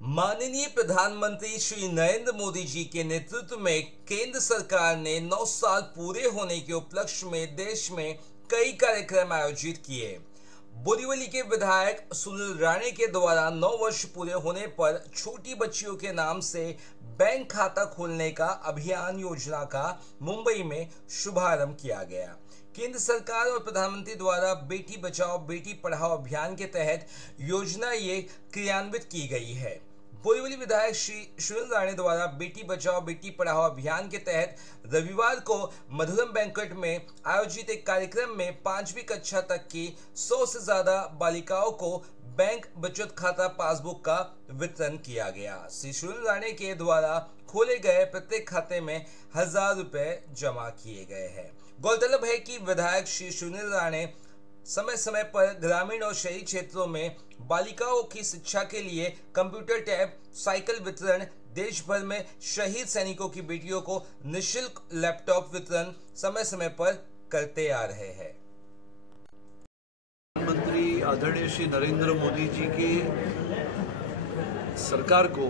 माननीय प्रधानमंत्री श्री नरेंद्र मोदी जी के नेतृत्व में केंद्र सरकार ने 9 साल पूरे होने के उपलक्ष्य में देश में कई कार्यक्रम आयोजित किए। बोरीवली के विधायक सुनील राणे के द्वारा 9 वर्ष पूरे होने पर छोटी बच्चियों के नाम से बैंक खाता खोलने का अभियान योजना का मुंबई में शुभारंभ किया गया। केंद्र सरकार और प्रधानमंत्री द्वारा बेटी बचाओ बेटी पढ़ाओ अभियान के तहत योजना ये क्रियान्वित की गई है। बोरीवली विधायक श्री सुनील राणे द्वारा बेटी बचाओ बेटी पढ़ाओ अभियान के तहत रविवार को मधुरम बैंक्वेट में आयोजित एक कार्यक्रम में 5वीं कक्षा तक की 100 से ज्यादा बालिकाओं को बैंक बचत खाता पासबुक का वितरण किया गया। श्री सुनील राणे के द्वारा खोले गए प्रत्येक खाते में 1000 रुपए जमा किए गए हैं। गौरतलब है कि विधायक श्री सुनील राणे समय समय पर ग्रामीण और शहरी क्षेत्रों में बालिकाओं की शिक्षा के लिए कंप्यूटर टैब, साइकिल वितरण, देश भर में शहीद सैनिकों की बेटियों को निःशुल्क लैपटॉप वितरण समय समय पर करते आ रहे हैं। प्रधानमंत्री आदरणीय श्री नरेंद्र मोदी जी की सरकार को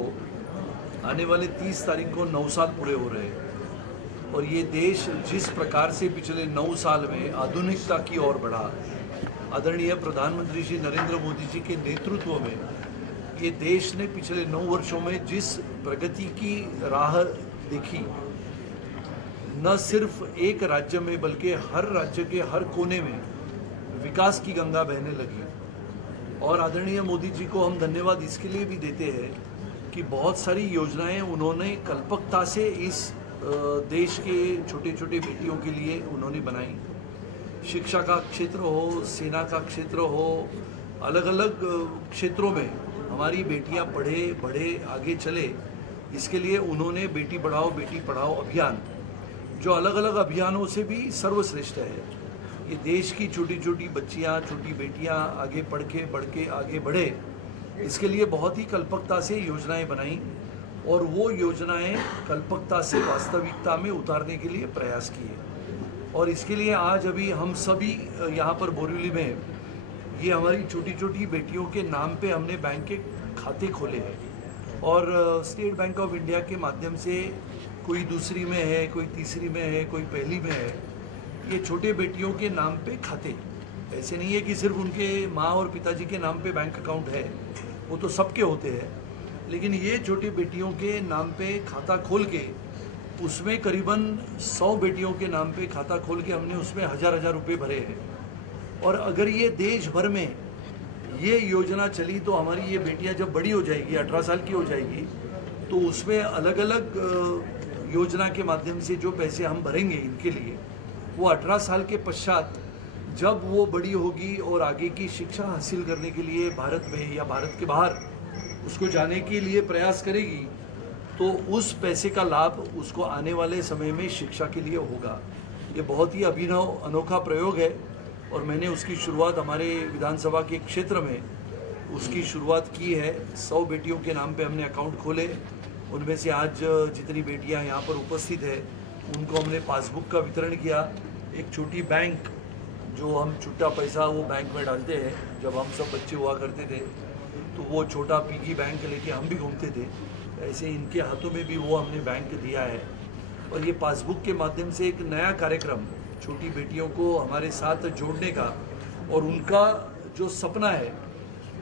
आने वाले 30 तारीख को 9 साल पूरे हो रहे हैं और ये देश जिस प्रकार से पिछले 9 साल में आधुनिकता की ओर बढ़ा, आदरणीय प्रधानमंत्री श्री नरेंद्र मोदी जी के नेतृत्व में ये देश ने पिछले 9 वर्षों में जिस प्रगति की राह देखी, न सिर्फ एक राज्य में बल्कि हर राज्य के हर कोने में विकास की गंगा बहने लगी। और आदरणीय मोदी जी को हम धन्यवाद इसके लिए भी देते हैं कि बहुत सारी योजनाएं उन्होंने कल्पकता से इस देश के छोटे छोटे बेटियों के लिए उन्होंने बनाई। शिक्षा का क्षेत्र हो, सेना का क्षेत्र हो, अलग अलग क्षेत्रों में हमारी बेटियां पढ़े बढ़े आगे चले, इसके लिए उन्होंने बेटी बढ़ाओ बेटी पढ़ाओ अभियान, जो अलग अलग अभियानों से भी सर्वश्रेष्ठ है। ये देश की छोटी छोटी बच्चियां, छोटी बेटियां आगे बढ़ के आगे बढ़े, इसके लिए बहुत ही कल्पकता से योजनाएं बनाई और वो योजनाएं कल्पकता से वास्तविकता में उतारने के लिए प्रयास किए। और इसके लिए आज अभी हम सभी यहाँ पर बोरीवली में ये हमारी छोटी छोटी बेटियों के नाम पे हमने बैंक के खाते खोले हैं और स्टेट बैंक ऑफ इंडिया के माध्यम से कोई दूसरी में है, कोई तीसरी में है, कोई पहली में है, ये छोटे बेटियों के नाम पे खाते। ऐसे नहीं है कि सिर्फ उनके माँ और पिताजी के नाम पे बैंक अकाउंट है, वो तो सबके होते हैं, लेकिन ये छोटी बेटियों के नाम पे खाता खोल के उसमें करीबन 100 बेटियों के नाम पे खाता खोल के हमने उसमें 1000 रुपये भरे हैं। और अगर ये देश भर में ये योजना चली तो हमारी ये बेटियां जब बड़ी हो जाएगी, 18 साल की हो जाएगी, तो उसमें अलग अलग योजना के माध्यम से जो पैसे हम भरेंगे इनके लिए, वो 18 साल के पश्चात जब वो बड़ी होगी और आगे की शिक्षा हासिल करने के लिए भारत में या भारत के बाहर उसको जाने के लिए प्रयास करेगी, तो उस पैसे का लाभ उसको आने वाले समय में शिक्षा के लिए होगा। ये बहुत ही अभिनव अनोखा प्रयोग है और मैंने उसकी शुरुआत हमारे विधानसभा के क्षेत्र में उसकी शुरुआत की है। 100 बेटियों के नाम पे हमने अकाउंट खोले, उनमें से आज जितनी बेटियां यहाँ पर उपस्थित है उनको हमने पासबुक का वितरण किया। एक छोटी बैंक, जो हम छुट्टा पैसा वो बैंक में डालते हैं, जब हम सब बच्चे हुआ करते थे तो वो छोटा पिगी बैंक लेके हम भी घूमते थे, ऐसे इनके हाथों में भी वो हमने बैंक दिया है। और ये पासबुक के माध्यम से एक नया कार्यक्रम छोटी बेटियों को हमारे साथ जोड़ने का और उनका जो सपना है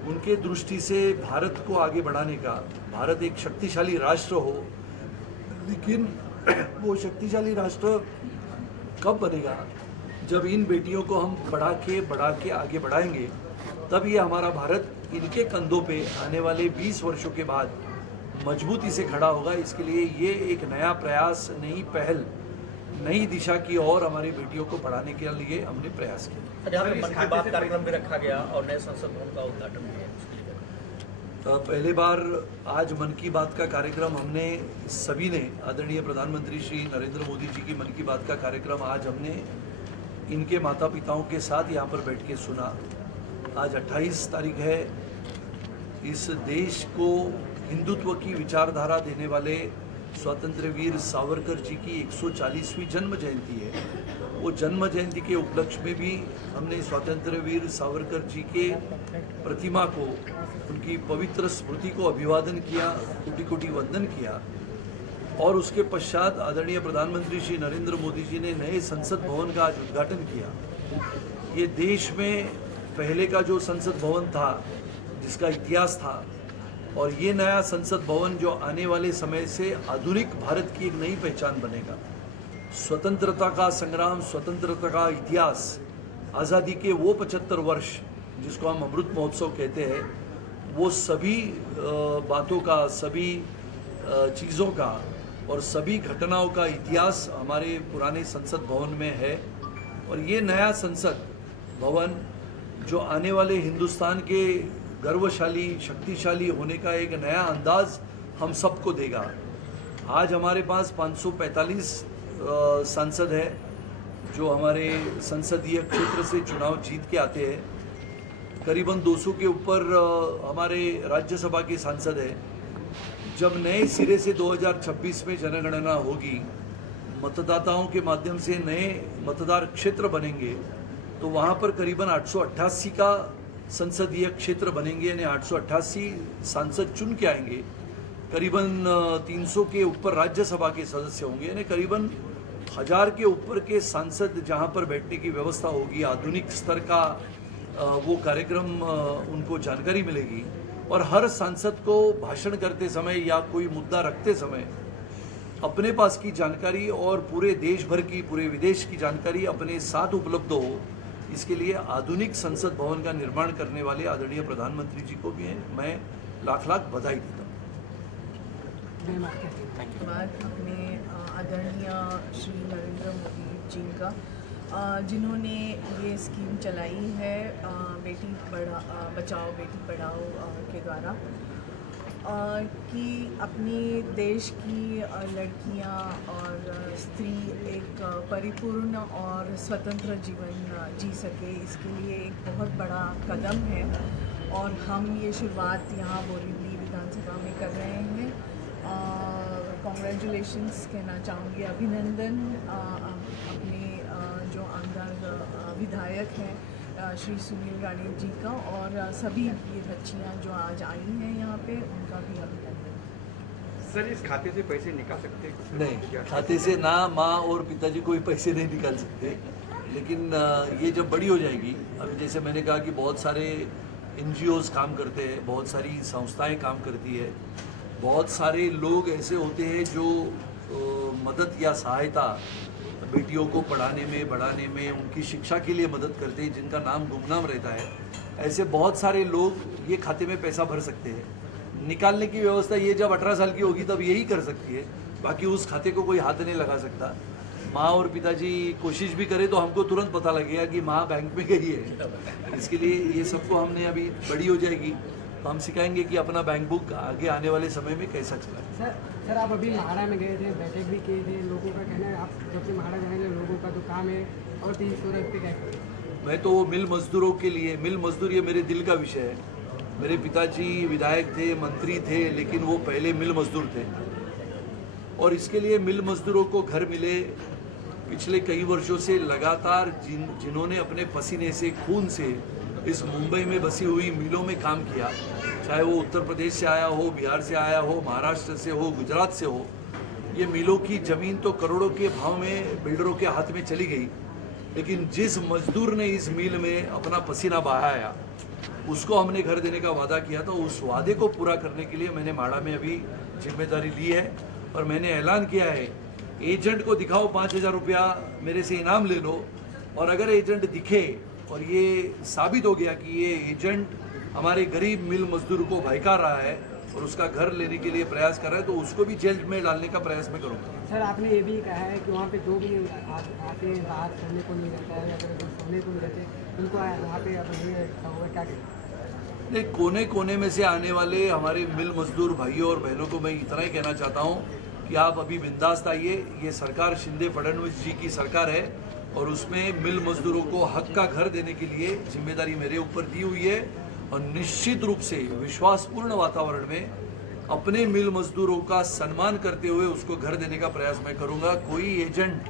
उनके दृष्टि से भारत को आगे बढ़ाने का। भारत एक शक्तिशाली राष्ट्र हो, लेकिन वो शक्तिशाली राष्ट्र कब बनेगा जब इन बेटियों को हम बढ़ा के आगे बढ़ाएंगे, तब ये हमारा भारत इनके कंधों पे आने वाले 20 वर्षों के बाद मजबूती से खड़ा होगा। इसके लिए ये एक नया प्रयास, नई पहल, नई दिशा की ओर हमारी बेटियों को पढ़ाने के लिए हमने प्रयास किया। मन की बात कार्यक्रम भी रखा गया और नए संसद भवन का उद्घाटन भी है। पहले बार आज मन की बात का कार्यक्रम हमने सभी ने, आदरणीय प्रधानमंत्री श्री नरेंद्र मोदी जी की मन की बात का कार्यक्रम आज हमने इनके माता पिताओं के साथ यहाँ पर बैठ के सुना। आज 28 तारीख है। इस देश को हिंदुत्व की विचारधारा देने वाले स्वातंत्र्य वीर सावरकर जी की 140वीं जन्म जयंती है। वो जन्म जयंती के उपलक्ष्य में भी हमने स्वातंत्र्य वीर सावरकर जी के प्रतिमा को, उनकी पवित्र स्मृति को अभिवादन किया, कोटि कोटि वंदन किया। और उसके पश्चात आदरणीय प्रधानमंत्री श्री नरेंद्र मोदी जी ने नए संसद भवन का आज उद्घाटन किया। ये देश में पहले का जो संसद भवन था, जिसका इतिहास था, और ये नया संसद भवन जो आने वाले समय से आधुनिक भारत की एक नई पहचान बनेगा। स्वतंत्रता का संग्राम, स्वतंत्रता का इतिहास, आज़ादी के वो 75 वर्ष जिसको हम अमृत महोत्सव कहते हैं, वो सभी बातों का, सभी चीज़ों का और सभी घटनाओं का इतिहास हमारे पुराने संसद भवन में है। और ये नया संसद भवन जो आने वाले हिंदुस्तान के गर्वशाली, शक्तिशाली होने का एक नया अंदाज हम सबको देगा। आज हमारे पास 545 सांसद है जो हमारे संसदीय क्षेत्र से चुनाव जीत के आते हैं। करीबन 200 के ऊपर हमारे राज्यसभा के सांसद है। जब नए सिरे से 2026 में जनगणना होगी, मतदाताओं के माध्यम से नए मतदार क्षेत्र बनेंगे, तो वहाँ पर करीबन 888 का संसदीय क्षेत्र बनेंगे, यानी 888 सांसद चुन के आएंगे। करीबन 300 के ऊपर राज्यसभा के सदस्य होंगे, यानी करीबन 1000 के ऊपर के सांसद जहां पर बैठने की व्यवस्था होगी। आधुनिक स्तर का वो कार्यक्रम उनको जानकारी मिलेगी। और हर सांसद को भाषण करते समय या कोई मुद्दा रखते समय अपने पास की जानकारी और पूरे देश भर की, पूरे विदेश की जानकारी अपने साथ उपलब्ध हो, इसके लिए आधुनिक संसद भवन का निर्माण करने वाले आदरणीय प्रधानमंत्री जी को भी मैं लाख लाख बधाई देता हूँ। अपने आदरणीय श्री नरेंद्र मोदी जी का, जिन्होंने ये स्कीम चलाई है बेटी बचाओ बेटी पढ़ाओ के द्वारा, कि अपने देश की लड़कियां और स्त्री एक परिपूर्ण और स्वतंत्र जीवन जी सके, इसके लिए एक बहुत बड़ा कदम है। और हम ये शुरुआत यहाँ बोरीवली विधानसभा में कर रहे हैं। कॉन्ग्रेचुलेशंस कहना चाहूँगी, अभिनंदन अपने जो आमदार विधायक हैं श्री सुनील गाड़े जी का, और सभी ये बच्चियाँ जो आज आई हैं यहाँ पे, उनका भी अभिनंदन। सर, इस खाते से पैसे निकाल सकते हैं? नहीं, खाते से ना माँ और पिताजी कोई पैसे नहीं निकाल सकते। लेकिन ये जब बड़ी हो जाएगी, अभी जैसे मैंने कहा कि बहुत सारे NGOs काम करते हैं, बहुत सारी संस्थाएं काम करती है, बहुत सारे लोग ऐसे होते हैं जो मदद या सहायता बेटियों को पढ़ाने में, बढ़ाने में, उनकी शिक्षा के लिए मदद करते हैं, जिनका नाम गुमनाम रहता है। ऐसे बहुत सारे लोग ये खाते में पैसा भर सकते हैं। निकालने की व्यवस्था ये जब 18 साल की होगी तब यही कर सकती है, बाकी उस खाते को कोई हाथ नहीं लगा सकता। माँ और पिताजी कोशिश भी करें तो हमको तुरंत पता लगेगा कि माँ बैंक में गई है। इसके लिए ये सबको हमने, अभी बड़ी हो जाएगी तो हम सिखाएंगे कि अपना बैंक बुक आगे आने वाले समय में कैसा चला। सर, आप अभी महाड़ा में गए थे, बैठक भी किए थे। लोगों का कहना है आप जब से महाड़ा जाएंगे लोगों का तो काम है और 300 पे क्या करें? मैं तो मिल मजदूरों के लिए, मिल मजदूर ये मेरे दिल का विषय है। मेरे पिताजी विधायक थे, मंत्री थे, लेकिन वो पहले मिल मजदूर थे। और इसके लिए मिल मजदूरों को घर मिले। पिछले कई वर्षों से लगातार जिन्होंने अपने पसीने से, खून से इस मुंबई में बसी हुई मिलों में काम किया, चाहे वो उत्तर प्रदेश से आया हो, बिहार से आया हो, महाराष्ट्र से हो, गुजरात से हो, ये मिलों की ज़मीन तो करोड़ों के भाव में बिल्डरों के हाथ में चली गई। लेकिन जिस मजदूर ने इस मिल में अपना पसीना बहाया, उसको हमने घर देने का वादा किया था। उस वादे को पूरा करने के लिए मैंने माड़ा में अभी जिम्मेदारी ली है और मैंने ऐलान किया है, एजेंट को दिखाओ 5000 रुपया मेरे से इनाम ले लो। और अगर एजेंट दिखे और ये साबित हो गया कि ये एजेंट हमारे गरीब मिल मजदूर को भड़का रहा है और उसका घर लेने के लिए प्रयास कर रहा है, तो उसको भी जेल में डालने का प्रयास मैं करूँगा। सर, आपने ये भी कहा है कि वहाँ पे जो भी आते हैं, राहत करने को नहीं रहता है या फिर सोने को नहीं रहते, उनको वहाँ पे होगा क्या करें? नहीं, कोने कोने में से आने वाले हमारे मिल मजदूर भाइयों और बहनों को मैं इतना ही कहना चाहता हूँ कि आप अभी बिंदास्त आइए। ये सरकार शिंदे फडणवीस जी की सरकार है और उसमें मिल मजदूरों को हक का घर देने के लिए जिम्मेदारी मेरे ऊपर दी हुई है। और निश्चित रूप से विश्वासपूर्ण वातावरण में अपने मिल मजदूरों का सम्मान करते हुए उसको घर देने का प्रयास मैं करूंगा। कोई एजेंट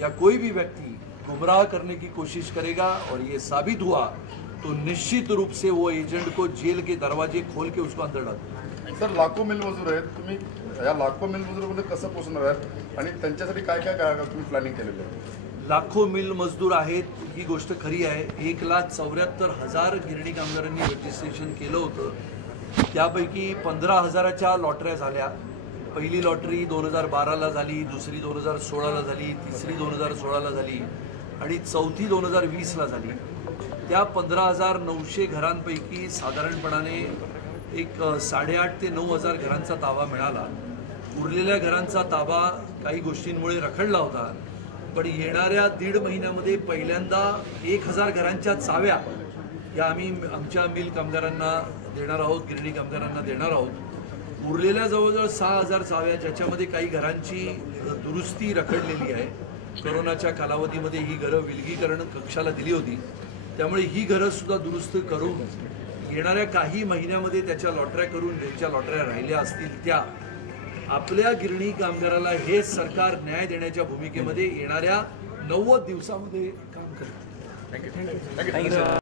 या कोई भी व्यक्ति गुमराह करने की कोशिश करेगा और ये साबित हुआ तो निश्चित रूप से वो एजेंट को जेल के दरवाजे खोल के उसको अंदर डाल। सर, लाखो मिल मजूर आहेत, तुम्ही या लाखो मिल मजुरांमध्ये कसं पोहोचणार आहात आणि त्यांच्यासाठी काय काय तुम्ही प्लॅनिंग केलेलं आहे? लाखो मिल मजदूर आहेत ही गोष्ट खरी आहे। 1,74,000 गिरणी कामगारांनी रजिस्ट्रेशन केलं होतं, त्यापैकी 15,000च्या लॉटऱ्या झाल्या। पहिली लॉटरी 2012ला झाली, दुसरी 2016ला झाली, तिसरी 2016ला झाली आणि चौथी 2020ला झाली। त्या 15,900 घरांपैकी साधारणपणाने एक 8,500 ते 9,000 घरांचा ताबा मिळाला। उरलेल्या घरांचा ताबा काही गोष्टींमुळे रखडला होता, पण येणाऱ्या 1.5 महिन्यामध्ये पहिल्यांदा 1,000 घरांच्या चाव्या या आम्ही आमच्या मिल कामगारांना देणार आहोत, गिरणी कामगारांना देणार आहोत। उरलेल्या जवळजवळ 6,000 चाव्या, ज्याच्यामध्ये काही घरांची दुरुस्ती रखडलेली आहे। कोरोनाच्या कालावधीमध्ये ही घरं विलगीकरण कक्षाला दिली होती, त्यामुळे ही घरं सुद्धा दुरुस्त करून येणाऱ्या काही महिन्यामध्ये त्याच्या लॉटऱ्या करून ज्यांच्या लॉटऱ्या राहिल्या असतील त्या आपल्या गिरणी कामगाराला हे सरकार न्याय देण्याच्या भूमिकेमध्ये येणाऱ्या 90 दिवसामध्ये काम करेल। थँक्यू.